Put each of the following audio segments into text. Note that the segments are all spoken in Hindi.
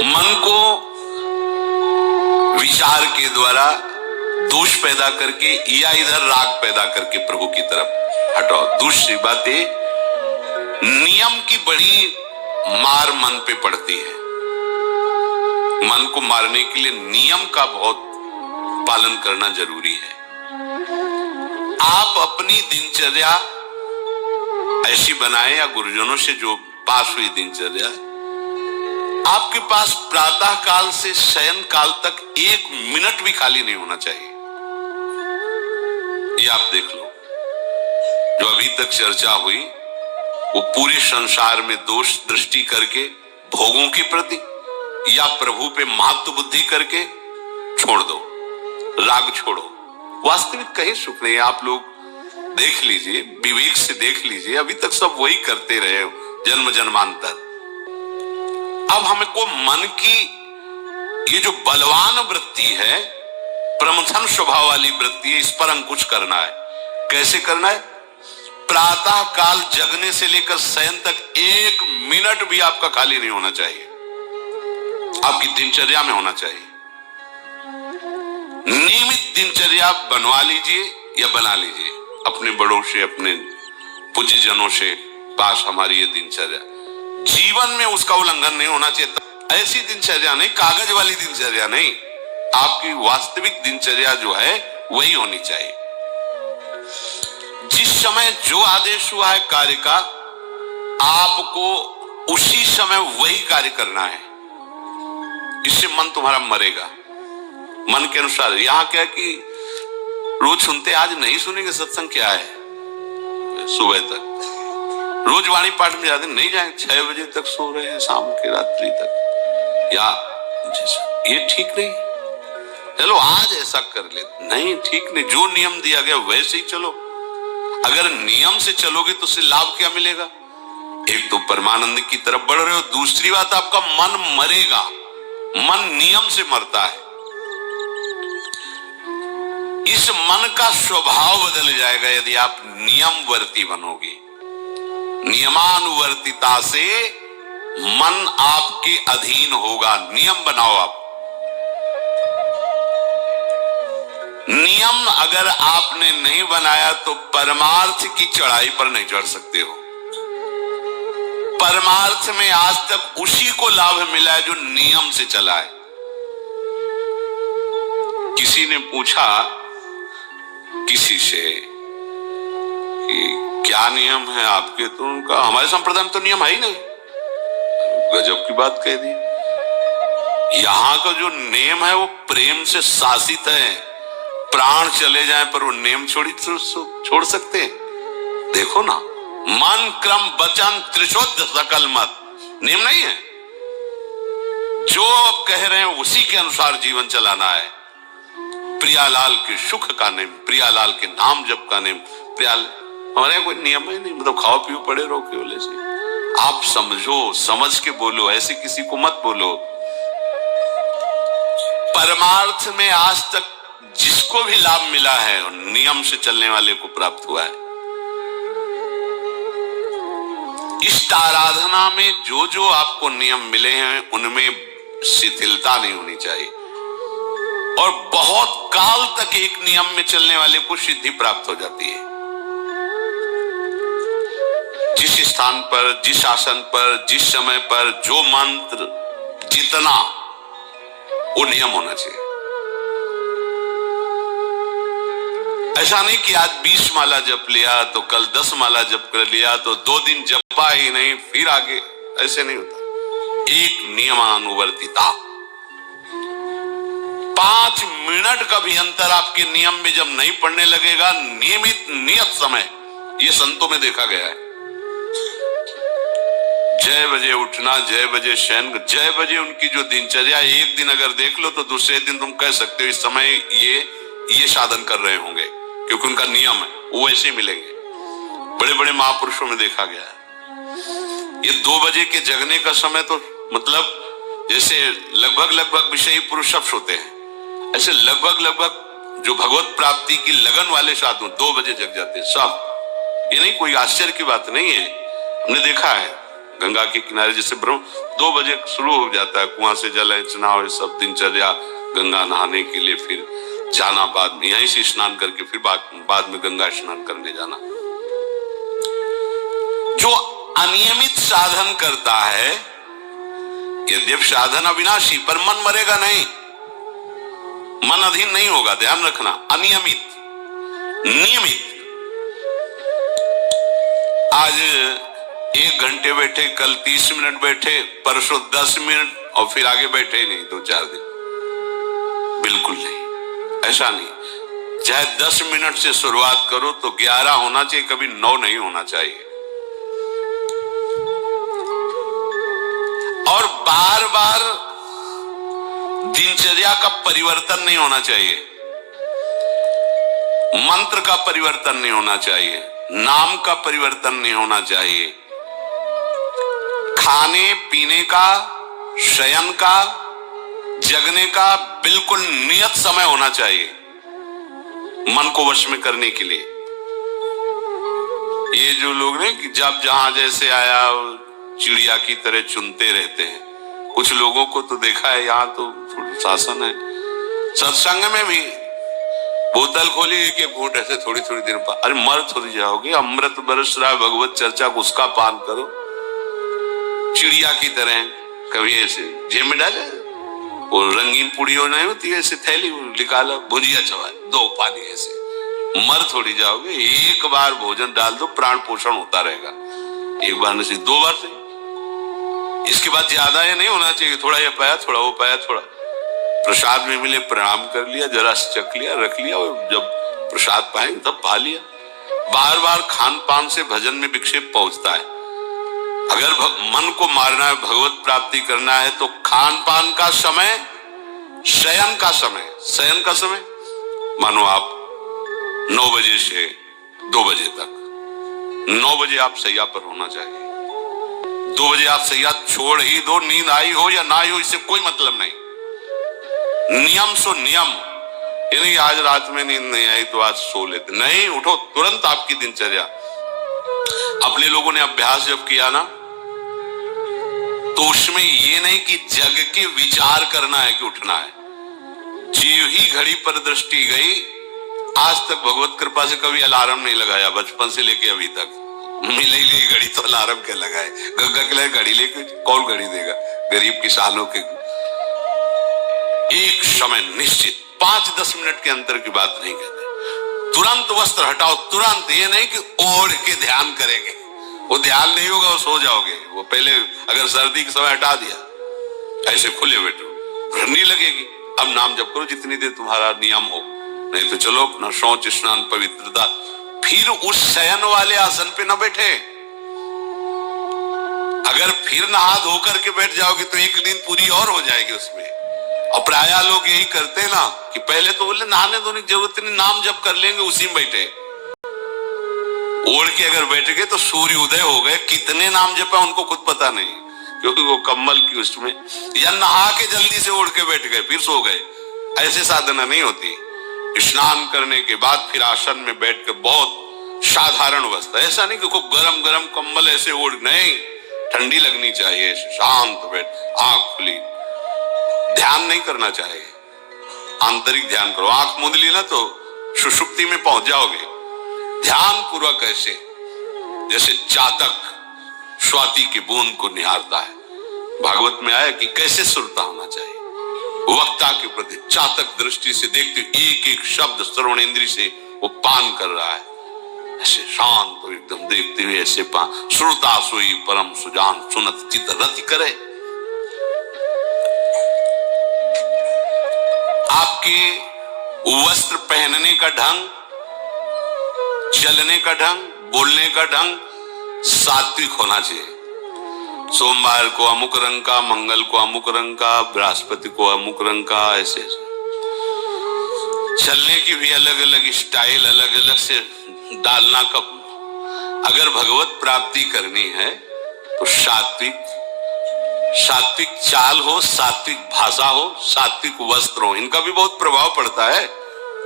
मन को विचार के द्वारा दोष पैदा करके या इधर राग पैदा करके प्रभु की तरफ हटाओ। दूसरी बात ये, नियम की बड़ी मार मन पे पड़ती है। मन को मारने के लिए नियम का बहुत पालन करना जरूरी है। आप अपनी दिनचर्या ऐसी बनाएं, या गुरुजनों से जो पास हुई दिनचर्या, आपके पास प्रातः काल से शयन काल तक 1 मिनट भी खाली नहीं होना चाहिए। ये आप देख लो, जो अभी तक चर्चा हुई वो पूरे संसार में दोष दृष्टि करके भोगों के प्रति या प्रभु पे महत्व बुद्धि करके छोड़ दो, राग छोड़ो। वास्तविक कहीं सुख नहीं है। आप लोग देख लीजिए, विवेक से देख लीजिए, अभी तक सब वही करते रहे जन्म जन्मांतर। अब हमको मन की ये जो बलवान वृत्ति है, प्रमथन स्वभाव वाली वृत्ति है, इस पर अंकुश करना है। कैसे करना है? प्रातः काल जगने से लेकर शयन तक 1 मिनट भी आपका खाली नहीं होना चाहिए, आपकी दिनचर्या में होना चाहिए। नियमित दिनचर्या बनवा लीजिए या बना लीजिए अपने बड़ों से, अपने पूज्यजनों से पास हमारी ये दिनचर्या, जीवन में उसका उल्लंघन नहीं होना चाहिए। ऐसी दिनचर्या नहीं, कागज वाली दिनचर्या नहीं, आपकी वास्तविक दिनचर्या जो है वही होनी चाहिए। जिस समय जो आदेश हुआ है कार्य का, आपको उसी समय वही कार्य करना है। इससे मन तुम्हारा मरेगा, मन के अनुसार। यहां क्या है कि रोज सुनते, आज नहीं सुनेंगे सत्संग क्या है, सुबह तक रोज वाणी पाठ में जाते नहीं जाएंगे, 6 बजे तक सो रहे हैं, शाम के रात्रि तक, या ये ठीक नहीं। चलो आज ऐसा कर ले, नहीं ठीक नहीं, जो नियम दिया गया वैसे ही चलो। अगर नियम से चलोगे तो उससे लाभ क्या मिलेगा? एक तो परमानंद की तरफ बढ़ रहे हो, दूसरी बात आपका मन मरेगा। मन नियम से मरता है। इस मन का स्वभाव बदल जाएगा यदि आप नियमवर्ती बनोगे। नियमानुवर्तिता से मन आपके अधीन होगा। नियम बनाओ आप। नियम अगर आपने नहीं बनाया तो परमार्थ की चढ़ाई पर नहीं चढ़ सकते हो। परमार्थ में आज तक उसी को लाभ मिला है जो नियम से चला है। किसी ने पूछा किसी से कि क्या नियम है आपके, तो उनका हमारे संप्रदाय में तो नियम है ही नहीं। गजब की बात कह दी। यहां का जो नियम है वो प्रेम से शासित है। प्राण चले जाए पर वो नियम छोड़ सकते हैं? देखो ना, मन क्रम वचन त्रिशुद्ध सकल मत, नियम नहीं है। जो आप कह रहे हैं उसी के अनुसार जीवन चलाना है। प्रियालाल के सुख का नियम, प्रियालाल के नाम जप का नियम। प्रियाल हमारे यहाँ कोई नियम ही नहीं, मतलब खाओ पियो पड़े रहो केवल से। आप समझो, समझ के बोलो, ऐसे किसी को मत बोलो। परमार्थ में आज तक जिसको भी लाभ मिला है नियम से चलने वाले को प्राप्त हुआ है। इष्ट आराधना में जो जो आपको नियम मिले हैं उनमें शिथिलता नहीं होनी चाहिए, और बहुत काल तक एक नियम में चलने वाले को सिद्धि प्राप्त हो जाती है। जिस स्थान पर, जिस आसन पर, जिस समय पर जो मंत्र जितना, वो नियम होना चाहिए। ऐसा नहीं कि आज 20 माला जप लिया तो कल 10 माला जप कर लिया तो 2 दिन जपा ही नहीं फिर आगे, ऐसे नहीं होता। एक नियमानुवर्तिता। 5 मिनट का भी अंतर आपके नियम में जब नहीं पड़ने लगेगा, नियमित नियत समय, ये संतों में देखा गया है। 6 बजे उठना, 6 बजे शयन, 6 बजे उनकी जो दिनचर्या, एक दिन अगर देख लो तो दूसरे दिन तुम कह सकते हो इस समय ये साधन कर रहे होंगे, क्योंकि उनका नियम है, वो ऐसे मिलेंगे। बड़े बड़े महापुरुषों में देखा गया है। ये 2 बजे के जगने का समय तो मतलब जैसे लगभग विषयी पुरुष सब सोते हैं, ऐसे लगभग जो भगवत प्राप्ति की लगन वाले साधु 2 बजे जग जाते सब। ये नहीं कोई आश्चर्य की बात नहीं है, हमने देखा है। गंगा के किनारे जैसे 2 बजे शुरू हो जाता है, कुआं से जल अर्चना और सब दिनचर्या, गंगा नहाने के लिए फिर जाना, बाद में यहीं से स्नान करके फिर बाद में गंगा स्नान करने जाना। जो अनियमित साधन करता है, यद्यप साधन अविनाशी, पर मन मरेगा नहीं, मन अधीन नहीं होगा, ध्यान रखना। अनियमित, नियमित। आज 1 घंटे बैठे, कल 30 मिनट बैठे, परसों 10 मिनट और फिर आगे बैठे ही नहीं 2-4 दिन, बिल्कुल नहीं, ऐसा नहीं। चाहे 10 मिनट से शुरुआत करो तो 11 होना चाहिए, कभी 9 नहीं होना चाहिए। और बार बार दिनचर्या का परिवर्तन नहीं होना चाहिए, मंत्र का परिवर्तन नहीं होना चाहिए, नाम का परिवर्तन नहीं होना चाहिए। खाने पीने का, शयन का, जगने का बिल्कुल नियत समय होना चाहिए मन को वश में करने के लिए। ये जो लोग ने कि जब जहां जैसे आया चिड़िया की तरह चुनते रहते हैं, कुछ लोगों को तो देखा है, यहाँ तो शासन है, सत्संग में भी बोतल खोली, एक घूंट ऐसे थोड़ी थोड़ी देर पर, अरे मर थोड़ी जाओगे, अमृत बरस रहा है, भगवत चर्चा, उसका पान करो। चिड़िया की तरह कभी ऐसे जेब में डाले, वो रंगीन पुड़ियों नहीं होती ऐसे थैली निकाला, भुजिया चवा 2 पानी, ऐसे मर थोड़ी जाओगे। एक बार भोजन डाल दो, प्राण पोषण होता रहेगा, एक बार नहीं 2 बार से। इसके बाद ज्यादा ये नहीं होना चाहिए, थोड़ा ये पाया, थोड़ा वो पाया, थोड़ा प्रसाद में मिले प्रणाम कर लिया, जरा चख लिया, रख लिया, और जब प्रसाद पाएंगे तब पा लिया। बार बार खान पान से भजन में विक्षेप पहुंचता है। अगर मन को मारना है, भगवत प्राप्ति करना है, तो खान पान का समय, शयन का समय, शयन का समय मानो आप 9 बजे से 2 बजे तक, 9 बजे आप सैया पर होना चाहिए। 2 बजे आप सैया छोड़ ही दो, नींद आई हो या ना आई हो, इससे कोई मतलब नहीं। नियम सो नियम, यानी आज रात में नींद नहीं आई तो आज सो लेते, नहीं, उठो तुरंत। आपकी दिनचर्या, अपने लोगों ने अभ्यास जब किया ना, तो उसमें ये नहीं कि जग के विचार करना है कि उठना है, जीव ही घड़ी पर दृष्टि गई। आज तक भगवत कृपा से कभी अलार्म नहीं लगाया, बचपन से लेके अभी तक। मिले ही घड़ी तो अलार्म क्या लगाए, गंगा के लिए घड़ी लेके कौन घड़ी देगा, गरीब किसानों के। एक समय निश्चित 5-10 मिनट के अंतर की बात नहीं कहते, तुरंत वस्त्र हटाओ, तुरंत। ये नहीं कि ओढ़ के ध्यान करेंगे, वो ध्यान नहीं होगा, वो सो जाओगे। वो पहले अगर सर्दी के समय हटा दिया, ऐसे खुले बैठो, ठंडी लगेगी। अब नाम जप करो जितनी देर तुम्हारा नियम हो, नहीं तो चलो अपना शौच स्नान पवित्रता, फिर उस शयन वाले आसन पे न बैठे। अगर फिर नहा धो करके बैठ जाओगे तो एक नींद पूरी और हो जाएगी उसमें। और प्राय लोग यही करते हैं ना कि पहले तो बोले नहाने धोने की जरूरत नहीं, नाम जप कर लेंगे, उसी में बैठे। ओढ़ के अगर बैठ गए तो सूर्य उदय हो गए, कितने नाम जपा उनको खुद पता नहीं, क्योंकि वो कम्बल की उसमें, या नहा के जल्दी से ओढ़ के बैठ गए फिर सो गए। ऐसे साधना नहीं होती। स्नान करने के बाद फिर आसन में बैठ के बहुत साधारण अवस्था, ऐसा नहीं कि खूब गरम गरम कम्बल ऐसे ओढ़, नहीं, ठंडी लगनी चाहिए, शांत बैठ, आंख खुली, ध्यान नहीं करना चाहिए, आंतरिक ध्यान करो। आंख मूंद ली ना तो सुषुप्ति में पहुंच जाओगे। ध्यान पूर्वक ऐसे, जैसे चातक स्वाति की बूंद को निहारता है। भागवत में आया कि कैसे सुरता होना चाहिए, वक्ता के प्रति चातक दृष्टि से देखते, एक एक शब्द श्रवण इंद्री से वो पान कर रहा है, ऐसे शांत तो एकदम देखते हुए ऐसे पान। श्रोता सोई परम सुजान, सुनत चित रति करे। आपके वस्त्र पहनने का ढंग, चलने का ढंग, बोलने का ढंग सात्विक होना चाहिए। सोमवार को अमुक रंग का, मंगल को अमुक रंग का, बृहस्पति को अमुक रंग का, ऐसे चलने की भी अलग अलग स्टाइल, अलग अलग से डालना। कब अगर भगवत प्राप्ति करनी है तो सात्विक चाल हो, सात्विक भाषा हो, सात्विक वस्त्र हो। इनका भी बहुत प्रभाव पड़ता है,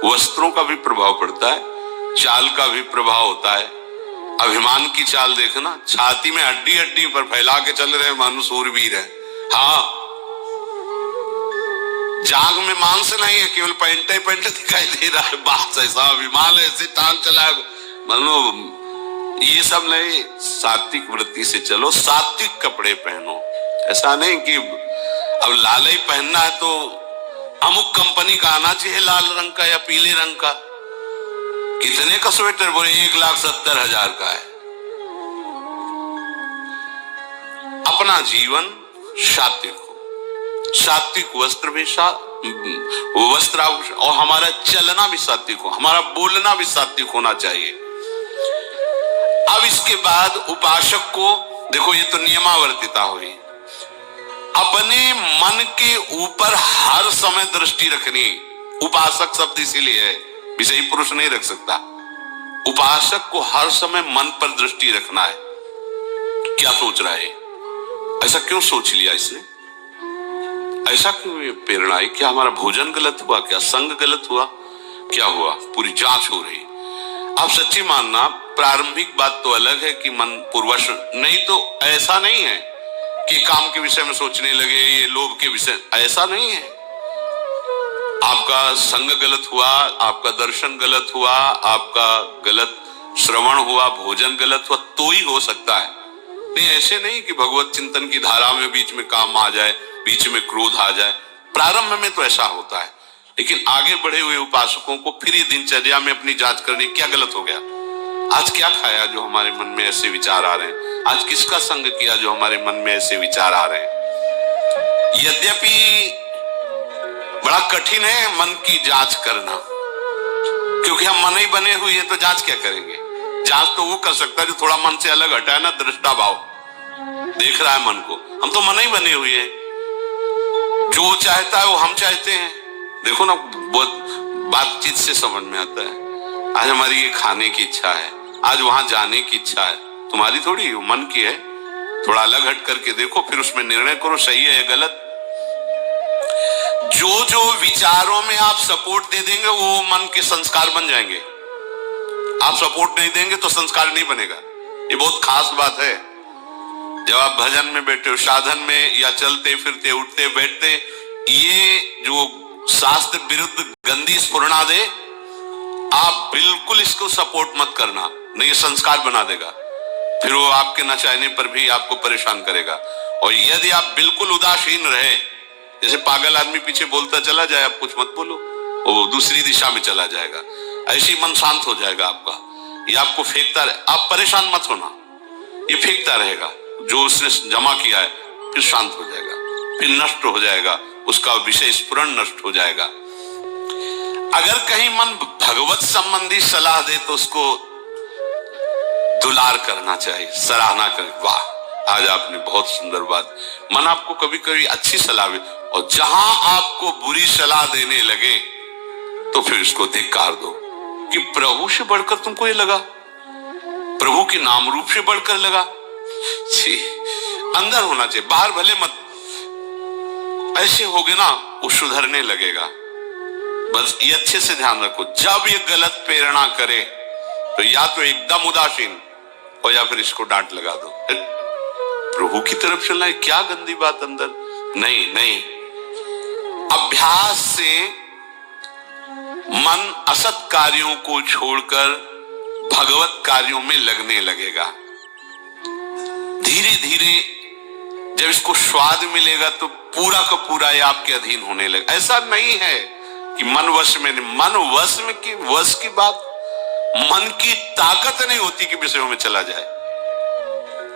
वस्त्रों का भी प्रभाव पड़ता है, चाल का भी प्रभाव होता है। अभिमान की चाल देखना, छाती में हड्डी हड्डी पर फैला के चल रहे मानो सूरवीर है। हाँ, जांग में मांस नहीं है, केवल पैंटे पैंटे दिखाई दे रहा है। बात ऐसा अभिमान ऐसे टांग चला मानो ये सब नहीं। सात्विक वृत्ति से चलो, सात्विक कपड़े पहनो। ऐसा नहीं कि अब लाल ही पहनना है तो अमुक कंपनी का आना चाहिए लाल रंग का या पीले रंग का। कितने का स्वेटर? बोले 1,70,000 का है। अपना जीवन सात्विक हो, सात्विक वस्त्र भी वस्त्र और हमारा चलना भी सात्विक हो, हमारा बोलना भी सात्विक होना चाहिए। अब इसके बाद उपासक को देखो, ये तो नियमावर्तिता हुई। अपने मन के ऊपर हर समय दृष्टि रखनी। उपासक शब्द इसीलिए है, विषयी पुरुष नहीं रख सकता। उपासक को हर समय मन पर दृष्टि रखना है। क्या सोच रहा है, ऐसा क्यों सोच लिया इसने, ऐसा क्यों प्रेरणा आई? क्या हमारा भोजन गलत हुआ, क्या संग गलत हुआ, क्या हुआ? पूरी जांच हो रही। आप सच्ची मानना, प्रारंभिक बात तो अलग है कि मन पूर्वश, नहीं तो ऐसा नहीं है कि काम के विषय में सोचने लगे, ये लोभ के विषय, ऐसा नहीं है। आपका संग गलत हुआ, आपका दर्शन गलत हुआ, आपका गलत श्रवण हुआ, भोजन गलत हुआ तो ही हो सकता है। नहीं, ऐसे नहीं कि भगवत चिंतन की धारा में बीच में काम आ जाए, बीच में क्रोध आ जाए। प्रारंभ में तो ऐसा होता है, लेकिन आगे बढ़े हुए उपासकों को फिर ये दिनचर्या में अपनी जांच करनी, क्या गलत हो गया, आज क्या खाया जो हमारे मन में ऐसे विचार आ रहे हैं, आज किसका संग किया जो हमारे मन में ऐसे विचार आ रहे हैं। यद्यपि बड़ा कठिन है मन की जांच करना, क्योंकि हम मन ही बने हुए हैं, तो जांच क्या करेंगे? जांच तो वो कर सकता है जो थोड़ा मन से अलग हटा है ना, दृष्टा भाव देख रहा है मन को। हम तो मन ही बने हुए हैं, जो चाहता है वो हम चाहते हैं। देखो ना, बहुत बातचीत से समझ में आता है। आज हमारी ये खाने की इच्छा है, आज वहां जाने की इच्छा है, तुम्हारी थोड़ी, मन की है। थोड़ा अलग हट करके देखो, फिर उसमें निर्णय करो, सही है या गलत। जो जो विचारों में आप सपोर्ट दे देंगे वो मन के संस्कार बन जाएंगे। आप सपोर्ट नहीं देंगे तो संस्कार नहीं बनेगा। ये बहुत खास बात है। जब आप भजन में बैठे हो, साधन में, या चलते फिरते उठते बैठते, ये जो शास्त्र विरुद्ध गंदी स्फुरणा दे, आप बिल्कुल इसको सपोर्ट मत करना, नहीं ये संस्कार बना देगा। फिर वो आपके न चाहने पर भी आपको परेशान करेगा। और यदि आप बिल्कुल उदासीन रहे, जैसे पागल आदमी पीछे बोलता चला जाए, आप कुछ मत बोलो, वो दूसरी दिशा में चला जाएगा, ऐसी मन शांत हो जाएगा आपका। ये आपको फेंकता रहे, आप परेशान मत होना, ये फेंकता रहेगा जो उसने जमा किया है, फिर शांत हो जाएगा, फिर नष्ट हो जाएगा, उसका विषय स्फुरण नष्ट हो जाएगा। अगर कहीं मन भगवत संबंधी सलाह दे तो उसको दुलार करना चाहिए, सराहना करें, वाह आज आपने बहुत सुंदर बात। मन आपको कभी कभी अच्छी सलाह दे, और जहां आपको बुरी सलाह देने लगे तो फिर इसको धिक्कार दो कि प्रभु से बढ़कर तुमको ये लगा, प्रभु के नाम रूप से बढ़कर लगा। छी, अंदर होना चाहिए, बाहर भले मत। ऐसे होगे ना, वो सुधरने लगेगा। बस ये अच्छे से ध्यान रखो, जब ये गलत प्रेरणा करे तो या तो एकदम उदासीन और या फिर इसको डांट लगा दो, प्रभु की तरफ चलना है, क्या गंदी बात अंदर। नहीं नहीं, अभ्यास से मन असत कार्यों को छोड़कर भगवत कार्यों में लगने लगेगा। धीरे धीरे जब इसको स्वाद मिलेगा तो पूरा का पूरा ये आपके अधीन होने लगेगा। ऐसा नहीं है कि मन वश में नहीं, मन वश में की वश की बात, मन की ताकत नहीं होती कि विषयों में चला जाए।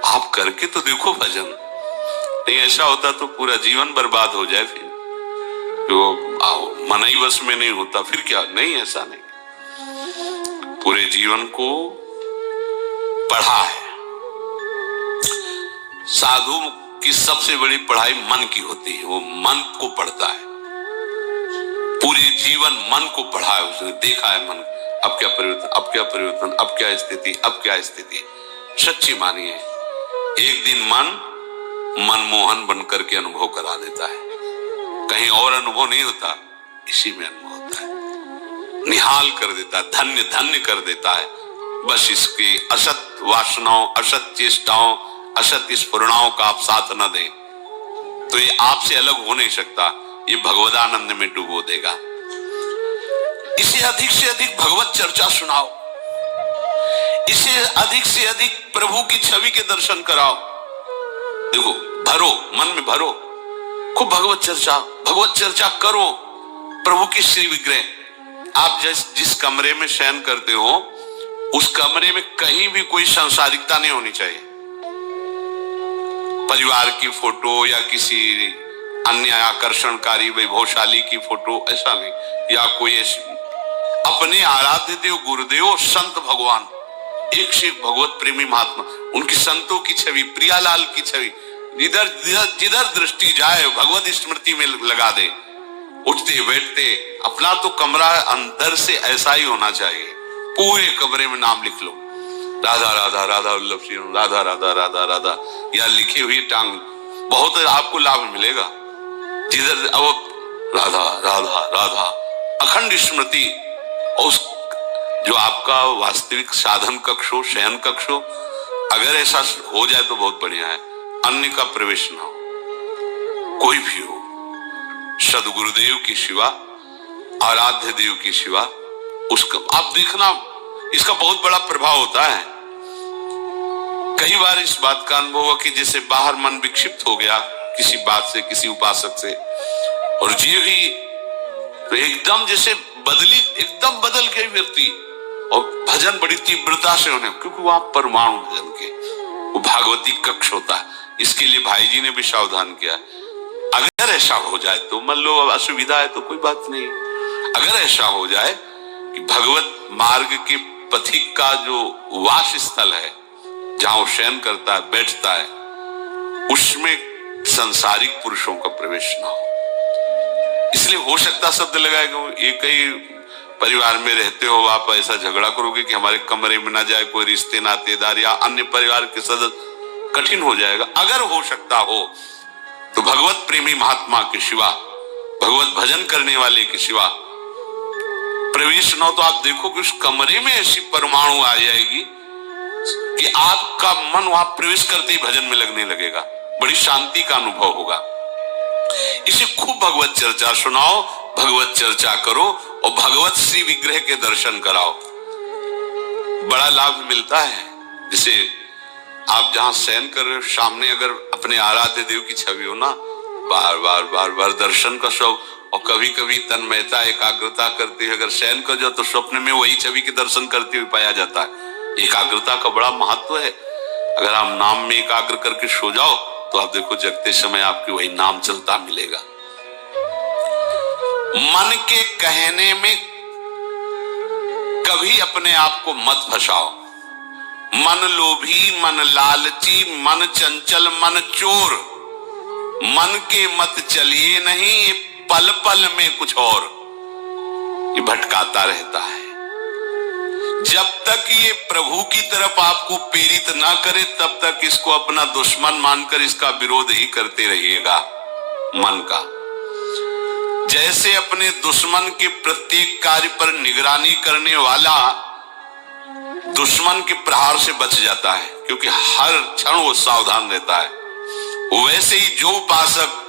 आप करके तो देखो भजन, नहीं ऐसा होता तो पूरा जीवन बर्बाद हो जाए। फिर जो मन ही वश में नहीं होता फिर क्या? नहीं, ऐसा नहीं। पूरे जीवन को पढ़ा है। साधु की सबसे बड़ी पढ़ाई मन की होती है, वो मन को पढ़ता है, पूरे जीवन मन को पढ़ा है, उसने देखा है मन अब क्या परिवर्तन, अब क्या परिवर्तन, अब क्या स्थिति, अब क्या स्थिति। सच्ची मानिए, एक दिन मन मनमोहन बनकर के अनुभव करा देता है, कहीं और अनुभव नहीं होता, इसी में अनुभव होता है, निहाल कर देता है, धन्य धन्य कर देता है, बस इसके असत वासनाओं, असत चेष्टाओं, असत स्फुरणाओं का आप साथ न दें तो ये आपसे अलग हो नहीं सकता, ये भगवदानंद में डुबो देगा। इसे अधिक से अधिक भगवत चर्चा सुनाओ, इसे अधिक से अधिक प्रभु की छवि के दर्शन कराओ। देखो, भरो, मन में भरो, खूब भगवत चर्चा करो। प्रभु की श्री विग्रह, आप जिस कमरे में शयन करते हो उस कमरे में कहीं भी कोई सांसारिकता नहीं होनी चाहिए। परिवार की फोटो या किसी अन्य आकर्षणकारी वैभवशाली की फोटो, ऐसा नहीं, या कोई अपने आराध्य देव गुरुदेव संत भगवान, एक से एक भगवत प्रेमी महात्मा, उनकी संतों की छवि, प्रियालाल की छवि, जिधर दृष्टि जाए भगवत स्मृति में लगा दे। उठते बैठते अपना तो कमरा अंदर से ऐसा ही होना चाहिए, पूरे कमरे में नाम लिख लो, राधा राधा राधा वल्लभ श्री राधा राधा राधा राधा, या लिखी हुई टांग, बहुत आपको लाभ मिलेगा। जिधर अब राधा राधा राधा अखंड स्मृति, और उस जो आपका वास्तविक साधन कक्ष हो, शयन कक्ष हो, अगर ऐसा हो जाए तो बहुत बढ़िया है। अन्य का प्रवेश ना हो, कोई भी हो, सदगुरुदेव की शिवा, आराध्य देव की शिवा, उसका आप देखना, इसका बहुत बड़ा प्रभाव होता है। कई बार इस बात का अनुभव हुआ कि जैसे बाहर मन विक्षिप्त हो गया किसी बात से, किसी उपासक से, और जी भी तो एकदम जैसे एकदम बदल गए व्यक्ति, और भजन बड़ी तीव्रता से होने, क्योंकि वहां परमाणु भजन के वो भागवती कक्ष होता है। इसके लिए भाई जी ने भी सावधान किया, अगर ऐसा हो जाए तो, मान लो असुविधा है तो कोई बात नहीं, अगर ऐसा हो जाए कि भगवत मार्ग के पथिक का जो वास स्थल है, जहां वो शयन करता है, बैठता है, उसमें संसारिक पुरुषों का प्रवेश ना हो। इसलिए हो सकता शब्द लगाएगा, एक ही परिवार में रहते हो, आप ऐसा झगड़ा करोगे कि हमारे कमरे में ना जाए कोई रिश्ते नातेदार या अन्य परिवार के सदस्य, कठिन हो जाएगा। अगर हो सकता हो तो भगवत प्रेमी महात्मा के सिवा, भगवत भजन करने वाले के सिवा प्रवेश न हो, तो आप देखो कि उस कमरे में ऐसी परमाणु आ जाएगी कि आपका मन वहां प्रवेश करते ही भजन में लगने लगेगा, बड़ी शांति का अनुभव होगा। इसे खूब भगवत चर्चा सुनाओ, भगवत चर्चा करो, और भगवत श्री विग्रह के दर्शन कराओ, बड़ा लाभ मिलता है। जैसे आप जहां शयन कर रहे हो, सामने अगर अपने आराध्य देव की छवि हो ना, बार बार बार बार दर्शन का शौक, और कभी कभी तन्मयता एकाग्रता करते हुए अगर शयन कर जाओ तो स्वप्न में वही छवि के दर्शन करते हुए पाया जाता है। एकाग्रता का बड़ा महत्व है। अगर आप नाम में एकाग्र करके सो जाओ तो आप देखो जगते समय आपके वही नाम चलता मिलेगा। मन के कहने में कभी अपने आप को मत फंसाओ। मन लोभी, मन लालची, मन चंचल, मन चोर, मन के मत चलिए नहीं, पल पल में कुछ और, ये भटकाता रहता है। जब तक ये प्रभु की तरफ आपको प्रेरित ना करे तब तक इसको अपना दुश्मन मानकर इसका विरोध ही करते रहिएगा। मन का जैसे अपने दुश्मन के प्रत्येक कार्य पर निगरानी करने वाला दुश्मन के प्रहार से बच जाता है, क्योंकि हर क्षण वो सावधान रहता है, वैसे ही जो उपासक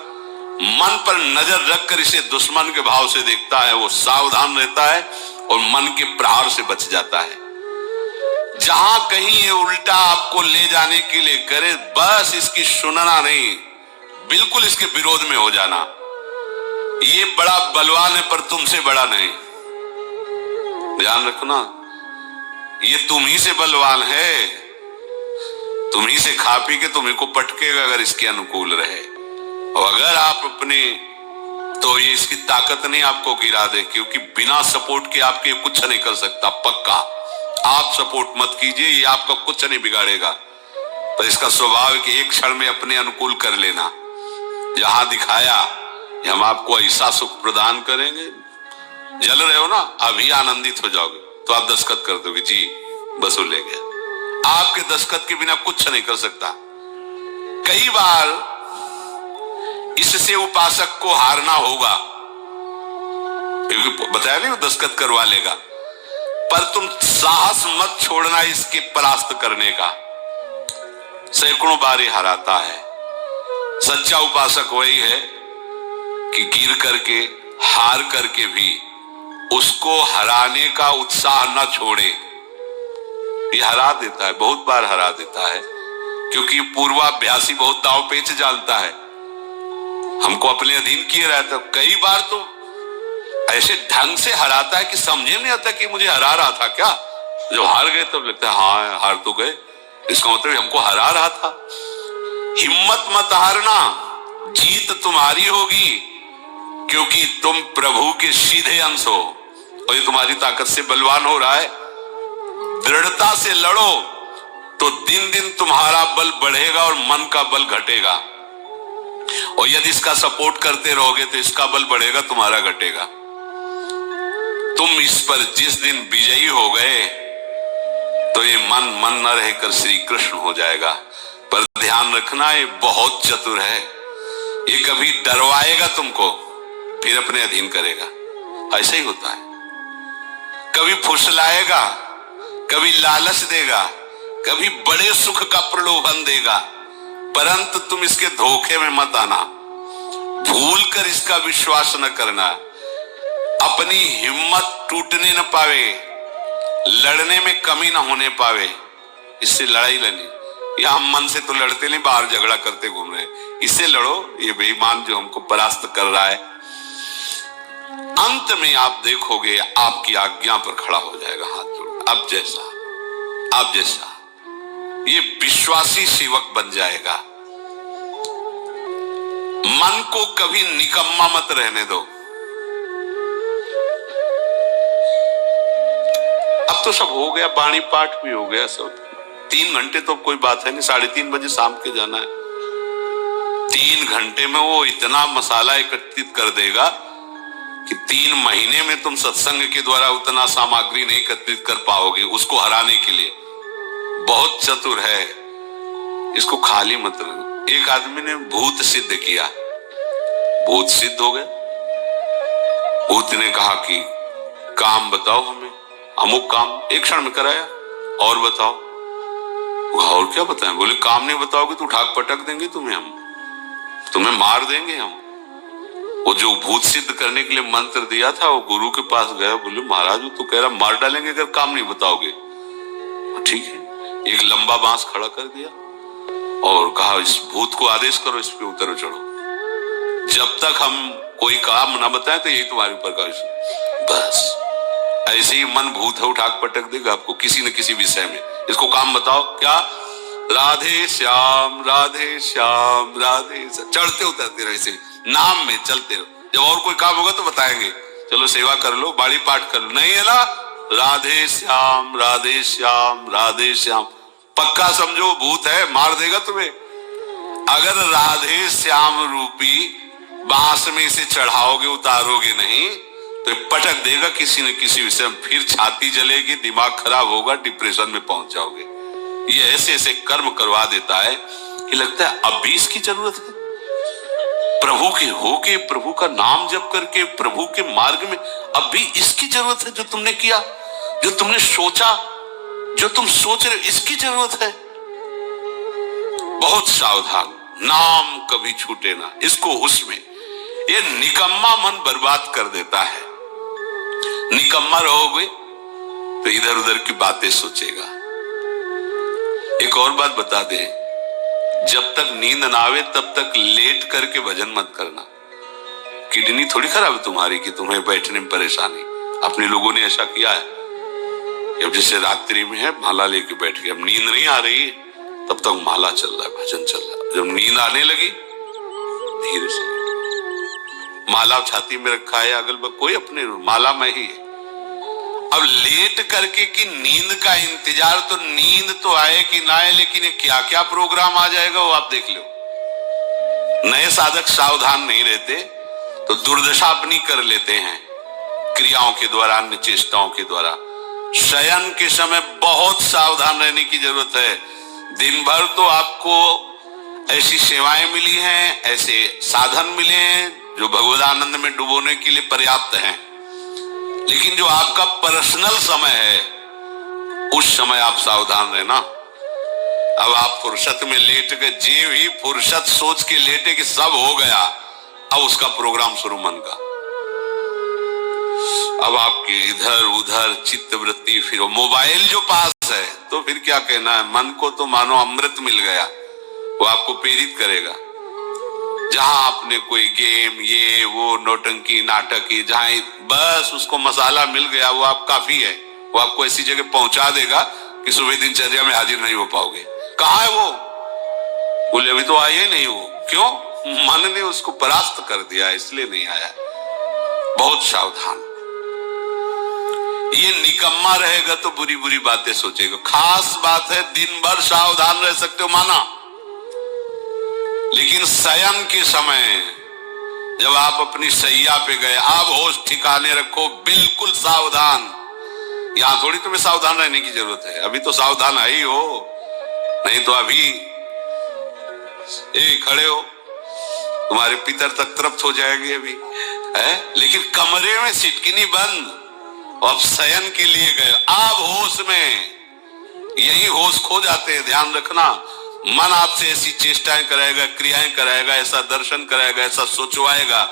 मन पर नजर रखकर इसे दुश्मन के भाव से देखता है वो सावधान रहता है और मन के प्रहार से बच जाता है। जहां कहीं ये उल्टा आपको ले जाने के लिए करे, बस इसकी सुनना नहीं, बिल्कुल इसके विरोध में हो जाना। ये बड़ा बलवान है पर तुमसे बड़ा नहीं, ध्यान रखना, ये तुम ही से बलवान है, तुम ही से खा पी के तुम्ही को पटकेगा अगर इसके अनुकूल रहे। और अगर आप अपने, तो ये इसकी ताकत नहीं आपको गिरा दे, क्योंकि बिना सपोर्ट के आपके कुछ नहीं कर सकता। पक्का आप सपोर्ट मत कीजिए, ये आपका कुछ नहीं बिगाड़ेगा, पर इसका स्वभाव है कि एक क्षण में अपने अनुकूल कर लेना। जहां दिखाया कि हम आपको ऐसा सुख प्रदान करेंगे, जल रहे हो ना, अभी आनंदित हो जाओगे तो आप दस्तखत कर दोगे, जी बस वो ले गया। आपके दस्तखत के बिना कुछ नहीं कर सकता। कई बार इससे उपासक को हारना होगा, क्योंकि बताया नहीं वो दस्तखत करवा लेगा। पर तुम साहस मत छोड़ना इसके परास्त करने का। सैकड़ों बार ये हराता है। सच्चा उपासक वही है कि गिर करके, हार करके भी उसको हराने का उत्साह न छोड़े। ये हरा देता है, बहुत बार हरा देता है, क्योंकि पूर्वाभ्यासी बहुत दांव पेच जानता है। हमको अपने अधीन किए रहता है। कई बार तो ऐसे ढंग से हराता है कि समझे नहीं आता कि मुझे हरा रहा था क्या। जब हार गए तब लगता है हाँ हार तो गए, इसका मतलब हमको हरा रहा था। हिम्मत मत हारना, जीत तुम्हारी होगी, क्योंकि तुम प्रभु के सीधे अंश हो और ये तुम्हारी ताकत से बलवान हो रहा है। दृढ़ता से लड़ो तो दिन दिन तुम्हारा बल बढ़ेगा और मन का बल घटेगा, और यदि इसका सपोर्ट करते रहोगे तो इसका बल बढ़ेगा, तुम्हारा घटेगा। तुम इस पर जिस दिन विजयी हो गए तो ये मन न रहकर श्री कृष्ण हो जाएगा। पर ध्यान रखना, ये बहुत चतुर है। ये कभी डरवाएगा तुमको, फिर अपने अधीन करेगा। ऐसा ही होता है। कभी फुसलाएगा, कभी लालच देगा, कभी बड़े सुख का प्रलोभन देगा, परंतु तुम इसके धोखे में मत आना। भूल कर इसका विश्वास न करना। अपनी हिम्मत टूटने न पावे, लड़ने में कमी न होने पावे, इससे लड़ाई लड़नी। या हम मन से तो लड़ते नहीं, बाहर झगड़ा करते घूम रहे, इससे लड़ो। ये बेईमान जो हमको परास्त कर रहा है, अंत में आप देखोगे आपकी आज्ञा पर खड़ा हो जाएगा हाथ जोड़। अब जैसा ये विश्वासी सेवक बन जाएगा। मन को कभी निकम्मा मत रहने दो। अब तो सब हो गया, वाणी पाठ भी हो गया सब। 3 घंटे तो कोई बात है नहीं, 3:30 बजे शाम के जाना है। 3 घंटे में वो इतना मसाला एकत्रित कर देगा कि 3 महीने में तुम सत्संग के द्वारा उतना सामग्री नहीं एकत्रित कर पाओगे उसको हराने के लिए। बहुत चतुर है, इसको खाली मत रखो। एक आदमी ने भूत सिद्ध किया, भूत सिद्ध हो गए। भूत ने कहा कि काम बताओ हमें, अमुक काम। एक क्षण में कराया। और बताओ। और क्या बताएं? बोले काम नहीं बताओगे तो उठा पटक देंगे तुम्हें, हम तुम्हें मार देंगे हम। वो जो भूत सिद्ध करने के लिए मंत्र दिया था, वो गुरु के पास गया। बोले महाराज वो तो कह रहा मार डालेंगे अगर काम नहीं बताओगे। ठीक है, एक लंबा बांस खड़ा कर दिया और कहा इस भूत को आदेश करो, इस पे उतरो चढ़ो। जब तक हम कोई काम ना बताएं तो यही तुम्हारे ऊपर का। बस ऐसे ही मन भूत है, उठा पटक देगा आपको किसी न किसी विषय में। इसको काम बताओ, क्या राधे श्याम राधे श्याम राधे श्याम, चढ़ते उतरते रहो, ऐसे नाम में चलते रहो। जब और कोई काम होगा तो बताएंगे, चलो सेवा कर लो, बाड़ी पाठ कर लो। नहीं है ना, राधे श्याम राधे श्याम राधे श्याम। पक्का समझो भूत है, मार देगा तुम्हें। अगर राधे श्याम रूपी बांस में इसे चढ़ाओगे, उतारोगे नहीं तो पटक देगा किसी न किसी विषय में। फिर छाती जलेगी, दिमाग खराब होगा, डिप्रेशन में पहुंच जाओगे। ये ऐसे ऐसे कर्म करवा देता है कि लगता है अब भी इसकी जरूरत है। प्रभु के होके, प्रभु का नाम जप करके, प्रभु के मार्ग में अब भी इसकी जरूरत है। जो तुमने किया, जो तुमने सोचा, जो तुम सोच रहे हो, इसकी जरूरत है। बहुत सावधान, नाम कभी छूटे ना, इसको होश में। ये निकम्मा मन बर्बाद कर देता है। निकम्मा रहोगे तो इधर उधर की बातें सोचेगा। एक और बात बता दे, जब तक नींद ना आवे तब तक लेट करके भजन मत करना। किडनी थोड़ी खराब है तुम्हारी कि तुम्हें बैठने में परेशानी। अपने लोगों ने ऐसा किया है। अब जैसे रात्रि में है, माला लेके बैठ गए, अब नींद नहीं आ रही तब तक माला चल रहा है, भजन चल रहा है। जब नींद आने लगी धीरे से माला छाती में रखा है, अगल बगल कोई अपने माला में ही है। अब लेट करके कि नींद का इंतजार, तो नींद तो आए कि ना आए, लेकिन ये क्या क्या प्रोग्राम आ जाएगा वो आप देख लो। नए साधक सावधान नहीं रहते तो दुर्दशा अपनी कर लेते हैं क्रियाओं के द्वारा, अन्य चेष्टाओं के द्वारा। शयन के समय बहुत सावधान रहने की जरूरत है। दिन भर तो आपको ऐसी सेवाएं मिली हैं, ऐसे साधन मिले हैं जो भगवदानंद में डुबोने के लिए पर्याप्त हैं, लेकिन जो आपका पर्सनल समय है, उस समय आप सावधान रहना। अब आप फुर्सत में लेट गए, जी भी फुर्सत सोच के लेटे कि सब हो गया, अब उसका प्रोग्राम शुरू मन का। अब आपके इधर उधर चित्त वृत्ति, फिर मोबाइल जो पास है तो फिर क्या कहना है, मन को तो मानो अमृत मिल गया, वो आपको प्रेरित करेगा। जहां आपने कोई गेम ये वो नौटंकी नाटक की, जहां बस उसको मसाला मिल गया, वो आप काफी है। वो आपको ऐसी जगह पहुंचा देगा कि सुबह दिनचर्या में हाजिर नहीं हो पाओगे। कहाँ है वो? बोले अभी तो आया ही नहीं वो। क्यों? मन ने उसको परास्त कर दिया, इसलिए नहीं आया। बहुत सावधान। ये निकम्मा रहेगा तो बुरी बुरी बातें सोचेगा। खास बात है, दिन भर सावधान रह सकते हो माना, लेकिन शयन के समय जब आप अपनी सैया पे गए, आप होश ठिकाने रखो, बिल्कुल सावधान। यहां थोड़ी तुम्हें सावधान रहने की जरूरत है, अभी तो सावधान आई हो, नहीं तो अभी खड़े हो, तुम्हारे पितर तक तृप्त हो जाएंगे अभी है। लेकिन कमरे में सिटकिनी बंद, अब शयन के लिए गए, आप होश में, यही होश खो जाते हैं। ध्यान रखना, मन आपसे ऐसी चेष्टाएं कराएगा, क्रियाएं कराएगा, ऐसा दर्शन कराएगा, ऐसा सोचवाएगा,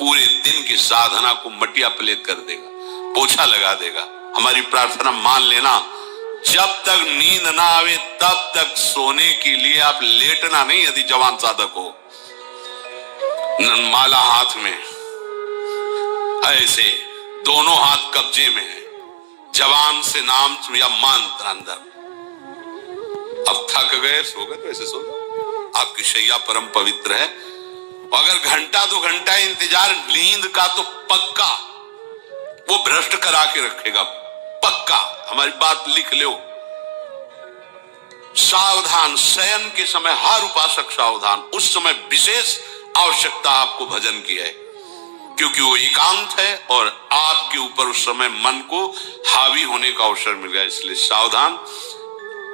पूरे दिन की साधना को मटिया पलेट कर देगा, पोछा लगा देगा। हमारी प्रार्थना मान लेना, जब तक नींद ना आवे तब तक सोने के लिए आप लेटना नहीं। यदि जवान साधक हो, माला हाथ में, ऐसे दोनों हाथ कब्जे में है, जवान से नाम या मंत्र अंदर। अब थक गए, सो गए तो ऐसे सो जाओ, आपकी शैया परम पवित्र है। अगर घंटा 2 घंटा इंतजार नींद का, तो पक्का वो भ्रष्ट करा के रखेगा, पक्का। हमारी बात लिख लो। सावधान, शयन के समय हर उपासक सावधान। उस समय विशेष आवश्यकता आपको भजन की है, क्योंकि वो एकांत है और आपके ऊपर उस समय मन को हावी होने का अवसर मिल गया। इसलिए सावधान,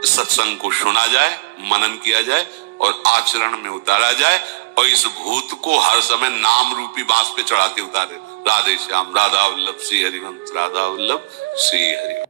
सत्संग को सुना जाए, मनन किया जाए और आचरण में उतारा जाए, और इस भूत को हर समय नाम रूपी बांस पे चढ़ाते उतारे। राधे श्याम, राधा वल्लभ श्री हरिवंश, राधा वल्लभ श्री हरिवंश।